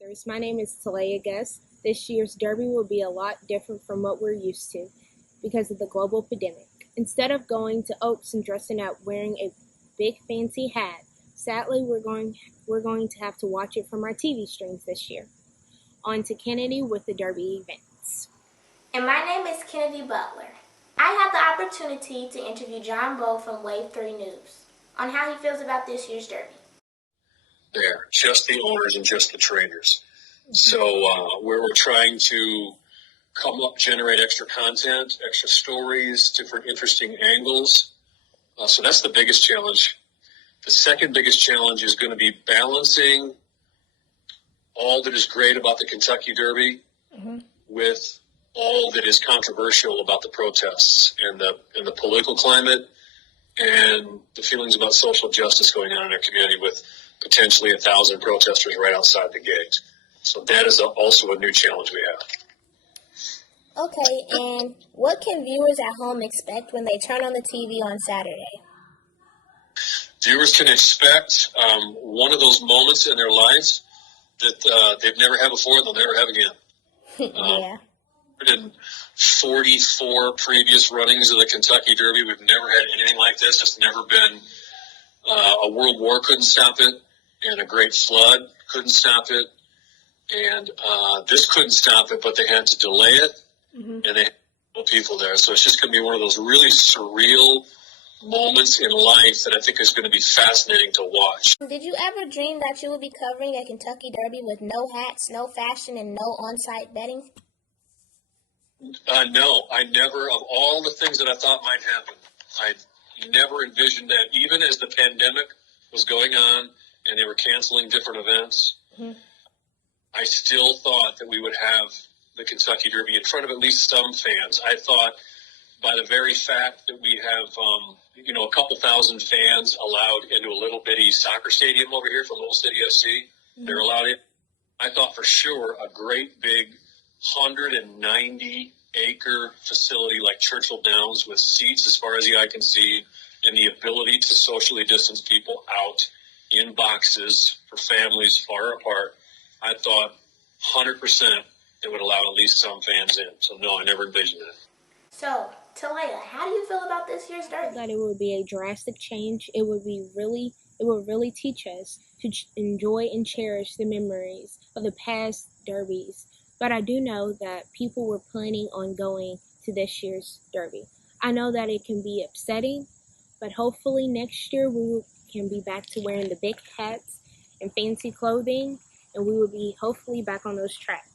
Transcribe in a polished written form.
Panthers. My name is Talaya. This year's Derby will be a lot different from what we're used to because of the global pandemic. Instead of going to Oaks and dressing up wearing a big fancy hat, sadly we're going to have to watch it from our TV streams this year. On to Kinadie with the Derby events. And my name is Kinadie Butler. I had the opportunity to interview John Boel from Wave 3 News on how he feels about this year's Derby. There, just the owners and just the trainers. So we're trying to come up, generate extra content, extra stories, different interesting angles. So that's the biggest challenge. The second biggest challenge is going to be balancing all that is great about the Kentucky Derby with all that is controversial about the protests and the political climate and the feelings about social justice going on in our community with potentially 1,000 protesters right outside the gate. So that is also a new challenge we have. Okay, and what can viewers at home expect when they turn on the TV on Saturday? Viewers can expect one of those moments in their lives that they've never had before and they'll never have again. Yeah. In 44 previous runnings of the Kentucky Derby, we've never had anything like this. It's never been a world war couldn't stop it, and a great flood couldn't stop it, and this couldn't stop it, but they had to delay it, and they had people there. So it's just going to be one of those really surreal moments in life that I think is going to be fascinating to watch. Did you ever dream that you would be covering a Kentucky Derby with no hats, no fashion, and no on-site betting? No, I never, of all the things that I thought might happen, I never envisioned that. Even as the pandemic was going on and they were canceling different events, I still thought that we would have the Kentucky Derby in front of at least some fans. I thought by the very fact that we have, a couple thousand fans allowed into a little bitty soccer stadium over here from Old City FC, they're allowed in. I thought for sure a great big 190-acre facility like Churchill Downs with seats as far as the eye can see and the ability to socially distance people out in boxes for families far apart, I thought 100% it would allow at least some fans in. So no, I never envisioned that. So, Talaya, how do you feel about this year's Derby? That it would be a drastic change. It would really teach us to enjoy and cherish the memories of the past derbies. But I do know that people were planning on going to this year's Derby. I know that it can be upsetting, but hopefully next year we can be back to wearing the big hats and fancy clothing, and we will be hopefully back on those tracks.